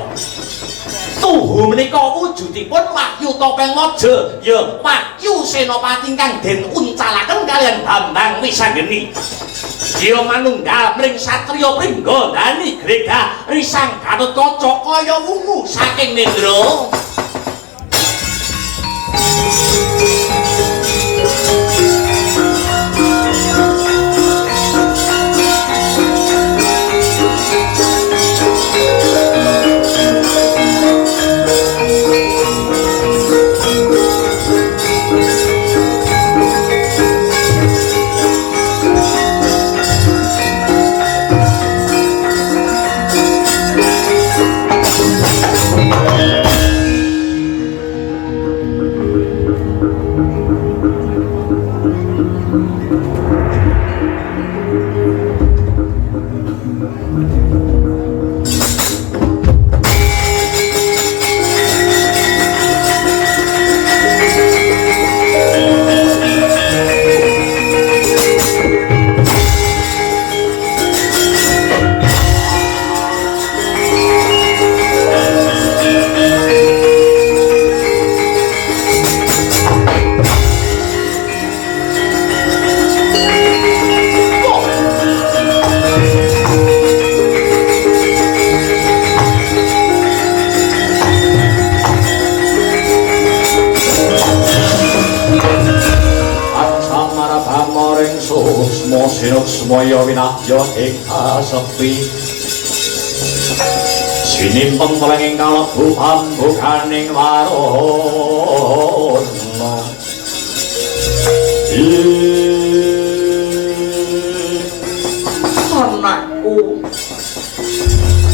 Tuhu menika wujudipun Wahyu Topeng Maja, ya Wahyu Senopati ingkang den uncalaken kalian Bambang Wisanggeni. Ya manunggal mring satriya pringgondani Gregah Risang Gatotkaca kaya wungu saking nendra. Semoyo winahya ing asepi sinimpeng pelenging kalebu pambukaning warana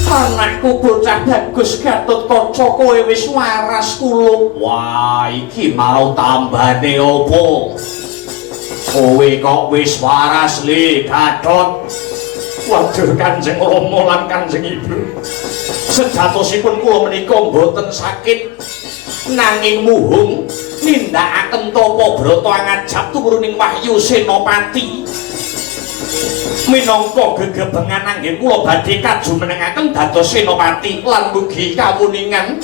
anakku bocah bagus Gatotkaca kowe wis waras kulup. Wah iki mau tambane opo? Kowe kok wis waras li Gatot. Waduh Kanjeng Rama lan Kanjeng Ibu, sejatosipun kula menika mboten sakit nanging muhung nindakaken tapa brata ngajab tumuruning Wahyu Senopati minangka gegebengan anggen kula badhe kajumenengaken dados senopati lan mugi kawuningan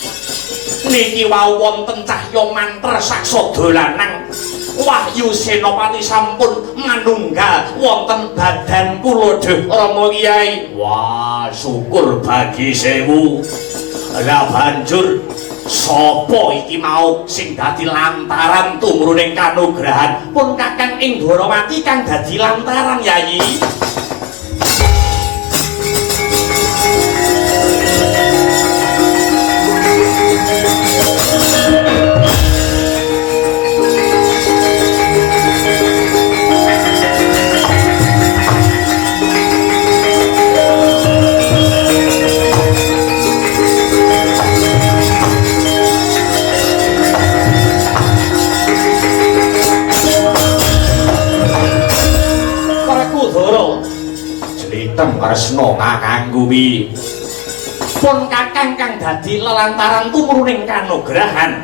niki wau wonten cahya mantra saksada lanang Wahyu Senopati sampun manunggal wonten badan kula Deh Rama Kyai. Wah, syukur bagi sewu. Lah banjur sapa iki mau sing dadi lantaran tumruning kanugrahan pun Kakang Indrawati kang dadi lantaran Yayi? Liteng Kresna kakang kuwi pun kakang kang dadi lelantaran tumruning kanugrahan.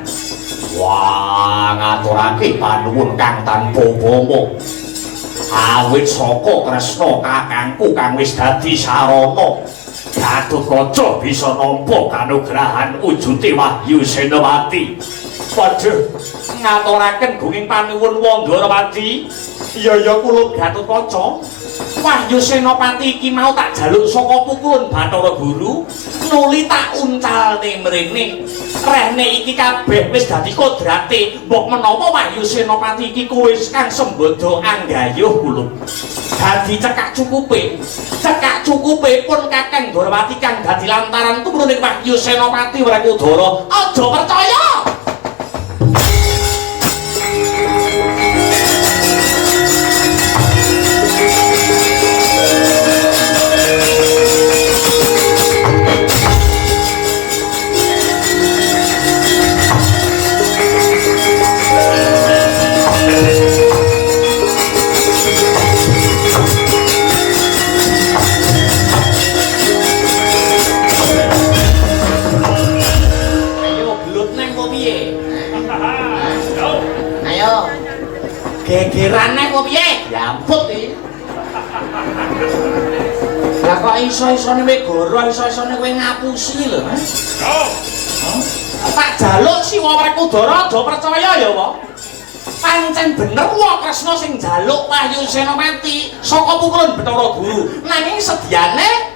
Wah, ngaturake panuwun kang tanpa bama. Awit saka Kresna kakangku kang wis dadi sarana Gatotkaca bisa nampa kanugrahan wujute Wahyu Senopati. Waduh, ngaturaken gunging panuwun Wandarawati. Ya kula Gatotkaca. Wahyu Senopati iki mau tak jaluk saka pukulun Bathara Guru, nuli tak uncalne mrene. Rehne iki kabeh wis dadi kodrate, mbok menawa Wahyu Senopati iki kuwis kang sembada anggayuh kula. Dadi cekak cukupe pun Kakang Darawati kang dadi lantaran tumruning Wahyu Senopati Wrekodara. Aja percaya. Gegerane kok piye? Yamput iki. Lah kok iso-isone Megara, iso-isone kowe ngapusi lho, Mas. Yo. Tak jaluk Siwa Wrekodara aja percaya ya, Pak. Pancen bener wae Kresna sing jaluk Wahyu Senopati saka pukulun Bathara Guru. Nanging sediane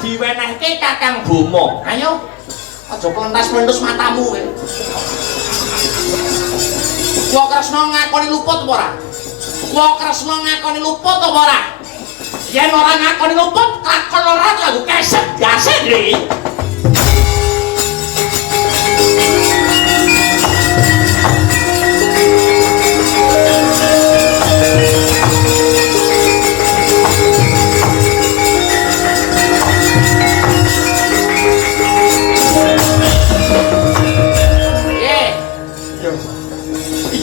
diwenehke Kakang Boma. Ayo. Aja pentas-pentus matamu kowe. Wa Kresna ngakoni luput apa ora? Wa Kresna ngakoni luput apa ora? Yen ora ngakoni luput, lakon ora kanggo kesek gase iki.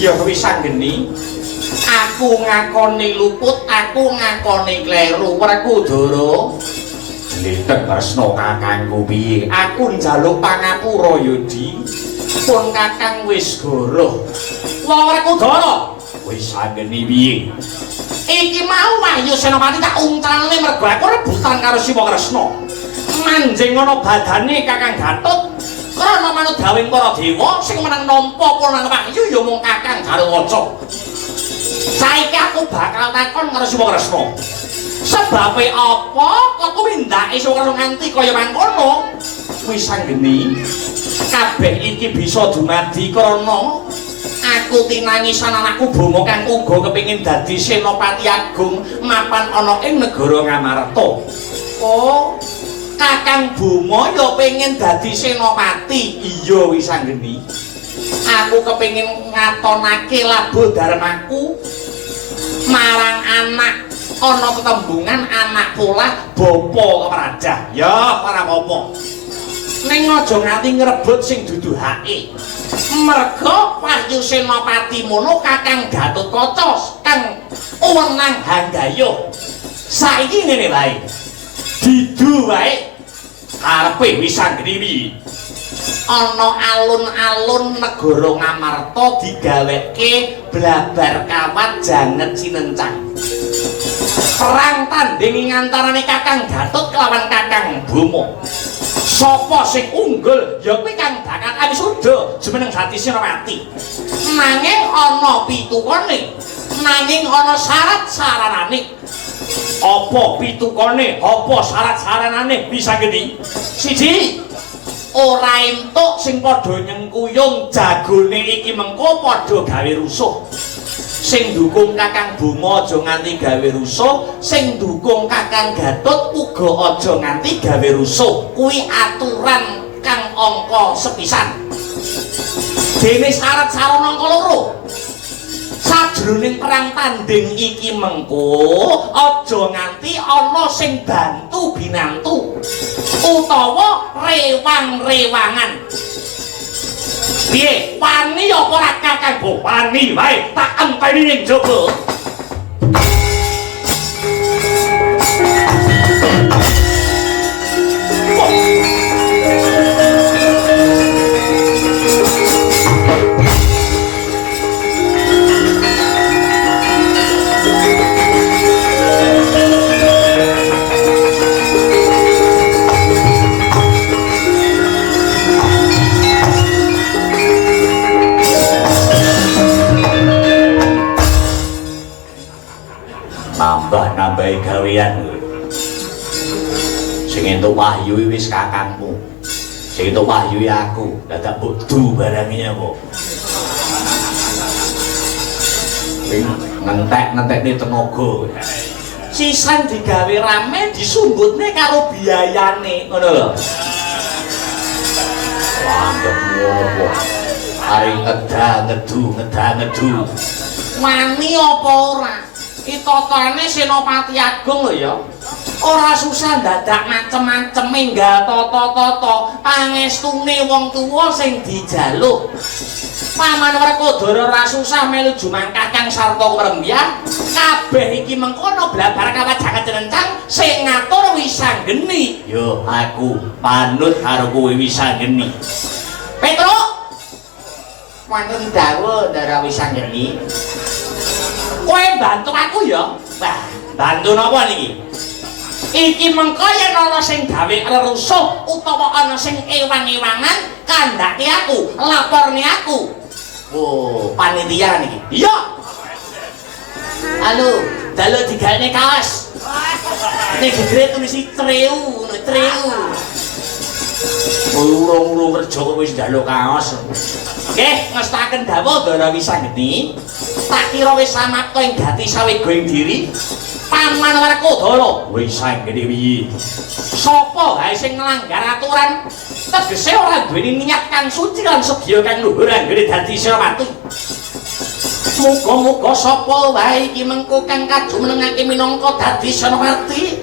Ya wis anggeni. Aku ngakoni luput, aku ngakoni kleru Wrekodara. Liteng Kresna kakangku piye? Aku njaluk pangapura Yudi. Pun kakang wis goroh. Wah Wrekodara, wis anggeni piye? Iki mau Wahyu Senopati tak uncalne mergo aku rebutan karo Siwa Kresna. Manjing ana badane Kakang Gatut. Karena manut dawing para dewa sing menang nampa Purnama Wahyu ya mung Kakang Darawatsa. Saiki aku bakal takon karo Siwa Kresna. Sebabe apa kok kuwi ndake Siwa Kresna nganti kaya mangkono? Wis anggeni. Kabeh iki bisa dumadi krana aku tinangisan anakku Boma kang uga kepengin dadi Senopati Agung mapan ana ing negara Ngamarta. Oh, Kakang Boma ya pengen dadi Senopati. Iya wis anggeni. Aku kepengin ngatonake labuh dharmaku marang anak ana tetembungan anak polah bapa keprajah. Ya ora apa-apa. Ning aja nganti ngrebut sing dudu hake. Merga Wahyu Senopati mono Kakang Gatotkaca kang wenang hanggayuh. Saiki ngene wae. Didu wae karepe wis anggeni piye? Ana alun-alun negara Ngamarta digaweke blabar kawat janget sinencang. Perang tanding antarane Kakang Gatut kelawan Kakang Boma. Sapa sing unggul ya kuwi kang bakal awisuda jumeneng dadi Senopati. Nanging ana pitukane, nanging ana syarat-syaratane. Apa pitukane, apa syarat-syaratane bisa geni? Siji, ora entuk sing padha nyengkuyung jagone iki mengko padha gawe rusuh. Sing dukung Kakang Boma aja nganti gawe rusuh, sing dukung Kakang Gatut uga aja nganti gawe rusuh. Kuwi aturan kang angka sepisan. Dene syarat-syarat angka loro. Sajroning perang tanding iki mengko aja nganti ana sing bantu binantu utawa rewang-rewangan. Piye, wani apa ora Kakang Boma? Wani wae, tak enteni ning jaba. nambah-nambahi gawean kowe. Sing entuk wahyu wis kakangmu. Sing entuk wahyu aku, dadak budu barangnya kok. Ngentek-ngentekne tenaga. Sisan digawe rame disumbutne karo biayane, ngono lho. Wandepmu opo? Ari ngeda-ngedu. Wani apa ora? Itotone Senopati Agung lho ya. Ora susah dadak macem-macem enggal tata-tata pangestune wong tuwa sing dijaluk. Paman Werkodara ora susah melu jumangkah Kang Sarta Wrembyah. Kabeh iki mengkono blabar kawajangan cenencang sing ngatur Wisanggeni. Yo aku panut karo kowe Wisanggeni. Petruk. Wonten dawuh Ndara Wisanggeni. Kowe bantu aku ya. Wah, bantu napa niki? Iki mengko yen ana sing gawe rerusuh utawa ana sing ewang-ewangan kandhake aku, laporne aku. Oh, panitia niki. Iya. Halo, dalu digawe kaos. Nek gegere tulisi treu, treu. Urung-urung kerja kok wis dalu kaos. Nggih, ngestaken dawuh Ndara Wisanggeni. Tak kira wis samapta ing gati sawegoing diri. Paman Werkodara Wisanggeni piye? Sapa wae sing nglanggar aturan tegese ora duweni niat kang suci lan sedya kang luhur anggere dadi Senopati. Muga-muga sapa wae iki mengko kang kajumenengake minangka dadi Senopati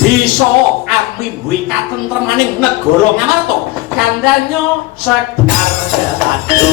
bisa amimbuhi katentremaning negara Ngamarta kandhanya Sekar Datu.